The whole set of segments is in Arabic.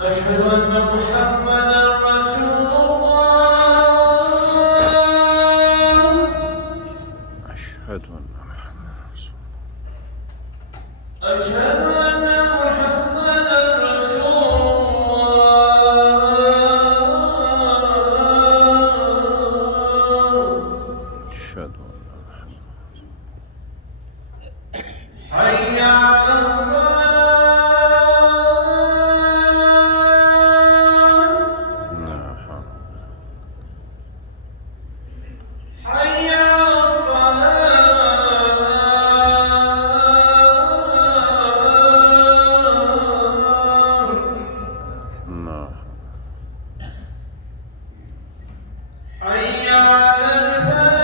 أشهد أن محمدا رسول الله. أشهد أن محمدا رسول أشهد أن محمدا رسول الله. أشهد أن محمدا حي على الصلاة. نعم. حي على الصلاة. نعم. حي على الفلاح.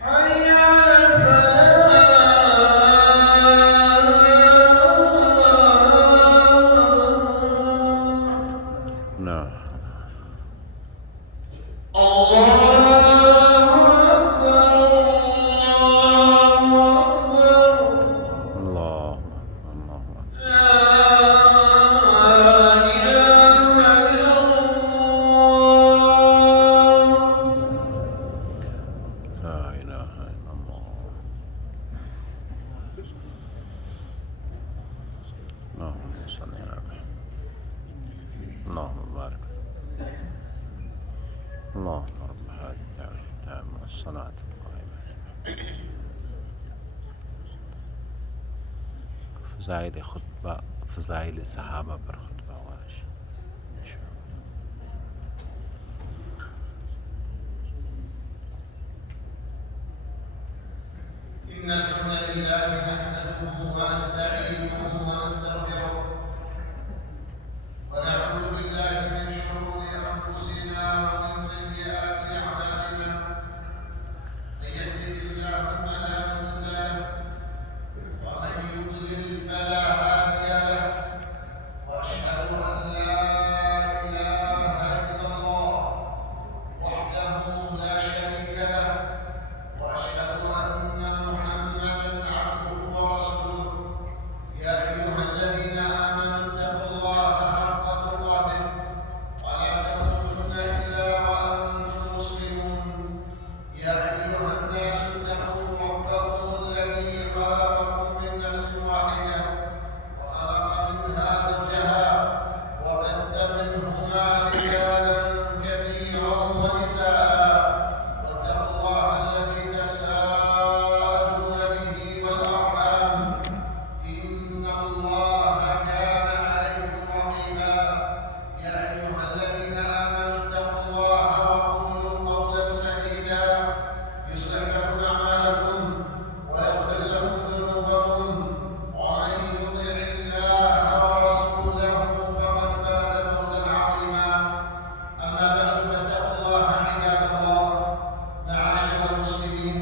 حي على الفلاح. نعم. الله أكبر، الله أكبر. الله الله لا إله إلا الله. لا إله إلا الله. اللهم صل على محمد. اللهم بارك. اللهم رب هذه الدعوة التامة والصلاة القائمة. فضائل خطبة، فضائل صحابة پر خطبة واش إن شاء الله. إن الحمد لله نحمده ونستعينه ونستغفره ونعوذ بالله من شرور أنفسنا ومن سيئات أعمالنا. من يهده الله فلا مضل له ومن يضلل فلا هادي له. وأشهد أن لا إله إلا الله وحده لا شريك له. وأشهد أن محمدًا عبده ورسوله. يا أيها الذين آمنوا اتقوا الله حق تقاته ولا تموتن إلا وأنتم مسلمون. يا أيها الناس اتقوا ربكم الذي خلقكم من نفس واحدة وخلق منها زوجها وبث منهما رجالا كثيرا ونساء. واتقوا الله الذي تساءلون به والأرحام إن الله كان عليكم رقيبا. يا أيها الذين آمنوا اتقوا الله وقولوا قولا سديدا يصلح لكم أعمالكم ويغفر لكم ذنوبكم. ومن يطع الله ورسوله فقد فاز فوزا عظيما. أما بعد فاتقوا الله عباد الله. معاشر المسلمين،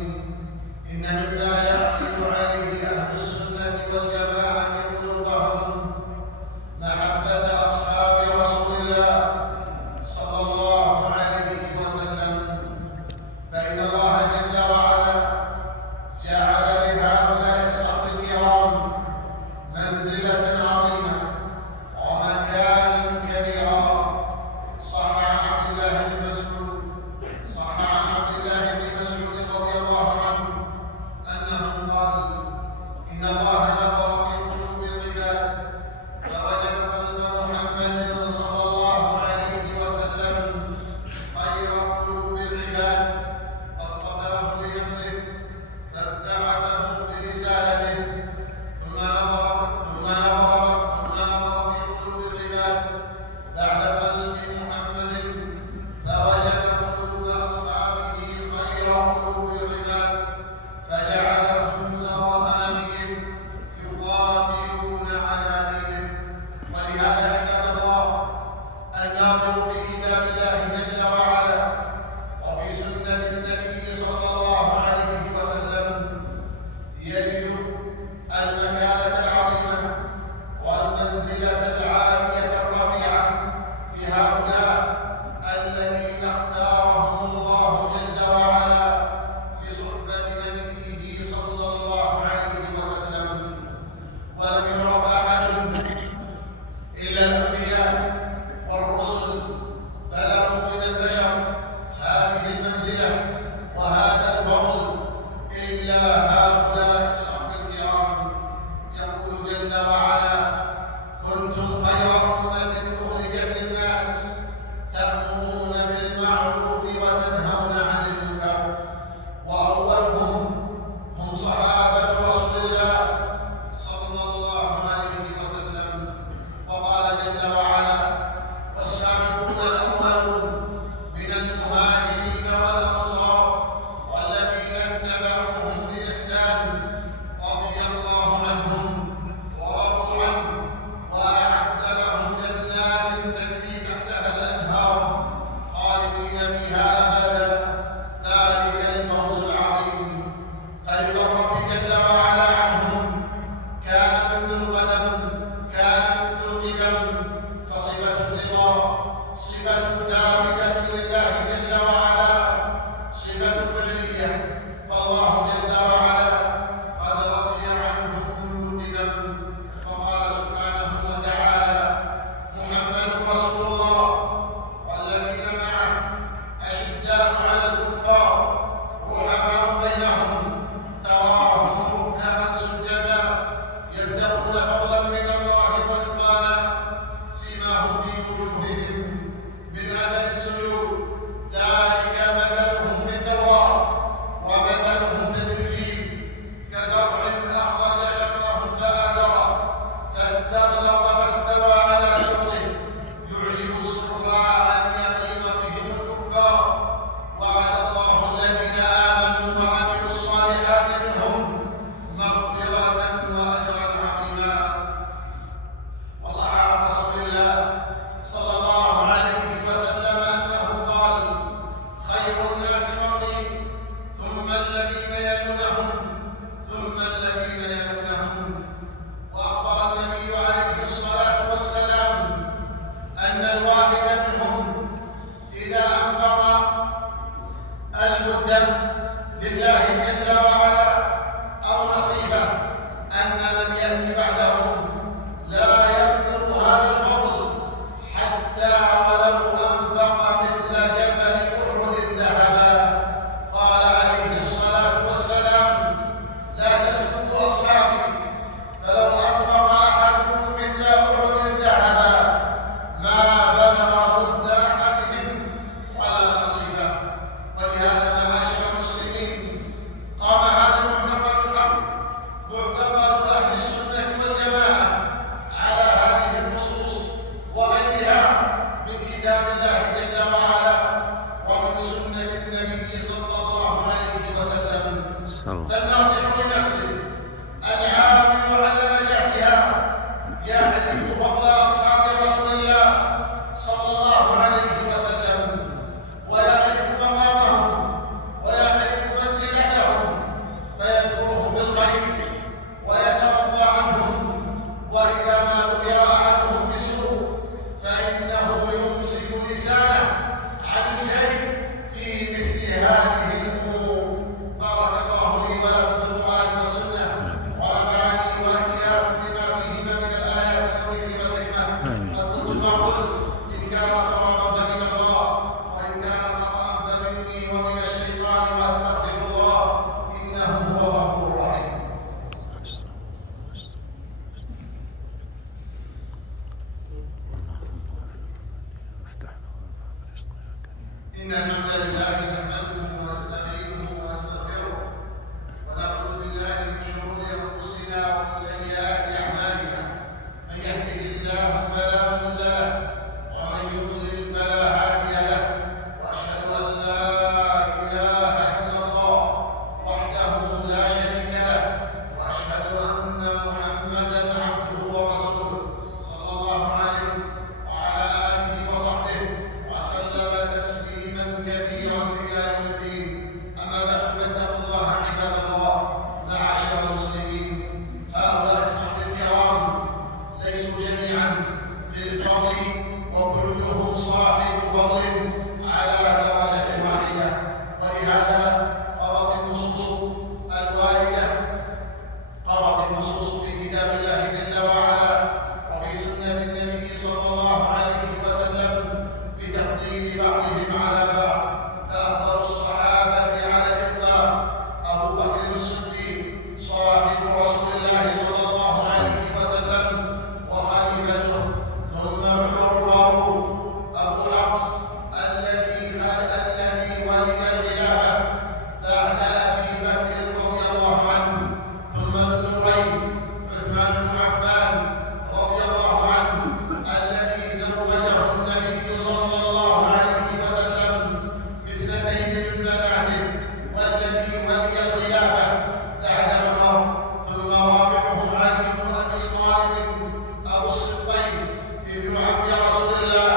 إن مما يعقد عليه أهل السنة والجماعة قلوبهم محبة أصحاب رسول الله صلى الله عليه وسلم. فإن الله جل وعلا جعل لهؤلاء الصحب الكرام منزلة عظيمة ومكانا كبيرا. صح عن عبد الله بن مسعود رضي الله عنه أنه قال: إن الله نظر في قلوب العباد فوجد قلب محمد صلى الله عليه وسلم خير قلوب العباد فاصطفاه لنفسه فابتعثه برسالته. ثم نظر في قلوب العباد بعد قلب محمد فوجد قلوب أصحابه خير قلوب العباد فجعلهم زراء نبيه يقاتلون على دينه. ولهذا عباد الله الناظر في كتاب الله جل وعلا وفي سنة النبي صلى الله عليه وسلم يجد المكانة العظيمة والمنزلة العالية الرفيعة لهؤلاء الذين اختارهم الله جل وعلا الجاهلية، فالله جل وعلا قد رضي عنهم كل الذنب، فقال سبحانه وتعالى: محمد رسول الله والذين معه أشداء على الكفار رحماء بينهم تراهم ركعا سجدا يبتغون فضلا من الله ورضوانا سيماهم في وجوههم من أثر السجود ذلك مثلهم في التوراة ومثلهم في الإنجيل كزرع أخرج شطأه فآزره فاستغلظ فاستوى على سوقه يعجب الزراع أن يغيظ بهم الكفار وعد الله الذين آمنوا وعملوا الصالحات منهم مغفرة وأجرا عظيما. وصح عن رسول الله صلى الله عليه وسلم أنه قال: خير الناس قرني ثم الذين يلونهم ثم الذين يلونهم. وأخبر النبي عليه الصلاة والسلام أن الواحد منهم إذا أنفق المدة لله جل وعلا أو نصيبه أن من يأتي بعدهم لا يبلغ هذا الفضل حتى ولو أنفق مثل جبل أحد ذهبا. قال عليه الصلاة والسلام: لا تسبوا أصحابي، فلو أنفق أحدكم مثل أحد ذهبا ما بلغ مد أحدهم ولا نصيبه. ولهذا معاشر المسلمين قام هذا المعتقد الحق معتقد أهل السنة والجماعة على هذه النصوص وغيرها من كتاب الله جل وعلا ومن سنة النبي صلى الله عليه وسلم. فالناصح لنفسه العامل على نجاحها يعرف فضل أصحاب رسول الله صلى الله عليه وسلم ويعرف مقامهم ويعرف منزلتهم فيذكرهم بالخير ويترضى عنهم، وإذا ما ذكر أحدهم بسوء فإنه يمسك لسانه عن الخير في مثل هذه الأمور. بارك الله لي ولكم في القرآن والسنة ونفعني وإياكم بما فيهما من الآيات الكريمة والحكمة. قد قلت ما قلت، إن كان صوابا فمن الله وإن كان خطأ فمني ومن الشيطان وأستغفر الله إنه هو الغفور الرحيم. إن الحمد لله نحمده ونستعينه ونستغفره ونعوذ بالله من شرور أنفسنا ومن سيئات أعمالنا. من يهده الله فلا مضل له ومن يضلل فلا هادي له. وأشهد أن لا إله إلا الله وحده لا شريك له، وأشهد أن محمدا عبده ورسوله صلى الله عليه وعلى آله وصحبه وسلم تسليما كثيرا إلى يوم الدين. أما بعد فاتقوا الله عباد الله معاشر المسلمين. هؤلاء الصحب الكرام ليسوا جميعا في الفضل وكلهم صاحب فضل على درجة واحدة، ولهذا قضت النصوص في كتاب الله جل وعلا وفي سنة النبي صلى الله عليه وسلم بتفضيل بعضهم على بعض. فأفضل الصحابة على الإطلاق أبو بكر الصديق صاحب رسول الله صلى الله عليه وسلم وخليفته، ثم عمر الفاروق أبو حفص الذي ولي الخلافة بعد أبي بكر رضي الله عنه، ثم ذو النورين عثمان بن عفان رضي الله عنه الذي زوجه النبي صلى الله عليه وسلم باثنتين من بناته، والذي ولي الخلافة بعد عمر، ثم رابعهم علي بن أبي طالب أبو السبطين ابن عم رسول الله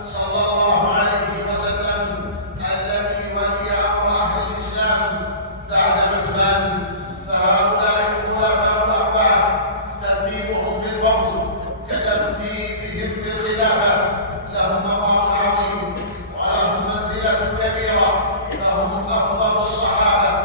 صلى الله عليه وسلم الذي ولي أمر أهل الإسلام بعد عثمان. فهؤلاء الخلفاء الأربعة ترتيبهم في الفضل كترتيبهم في الخلافة لهم مقام عظيم ولهم منزلة كبيرة، فهم أفضل الصحابة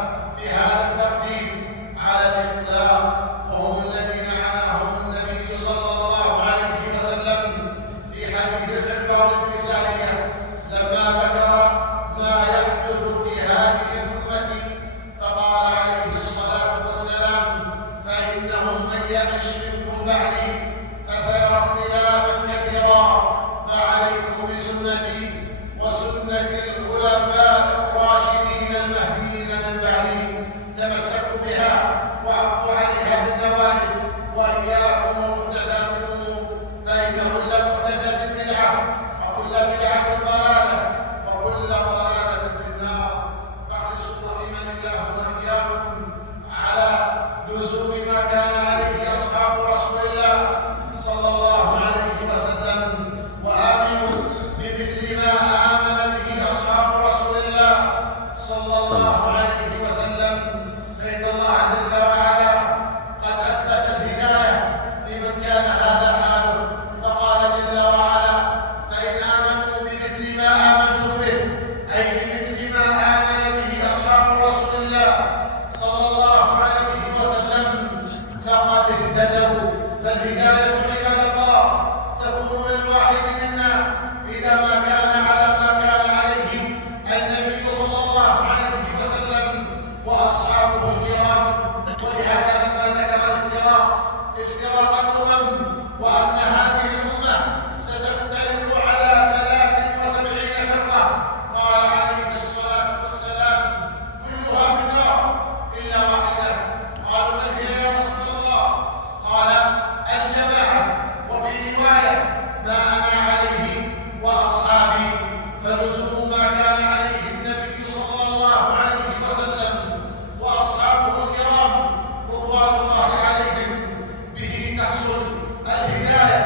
فإن الله جل وعلا قد أثبت الهداية لمن كان هذا حاله، فقال جل وعلا: فإن آمنوا بمثل ما آمنتم به، أي بمثل ما آمن به أصحاب رسول الله صلى الله عليه وسلم، فقد اهتدوا. فالهداية عباد الله تكون للواحد منا إذا ما كان على ما كان عليه النبي صلى الله عليه وسلم وأصحابه الكرام. ولهذا لما ذكر افتراق الأمم وأن هذه الأمة ستفترق على 73 فرقة، قال عليه الصلاة والسلام: كلها في النار إلا واحدة. قالوا: من هي يا رسول الله؟ قال: الجماعة، وفي رواية: ما أنا عليه وأصحابي. فلزوم ما كان عليه النبي صلى الله عليه وسلم وأصحابه الكرام رضوان الله عليهم به تحصل الهداية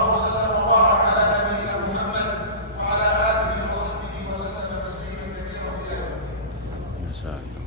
الله وسلم وبارك على نبينا محمد وعلى آله وصحبه وسلم تسليما كثيرا إلى يوم الدين.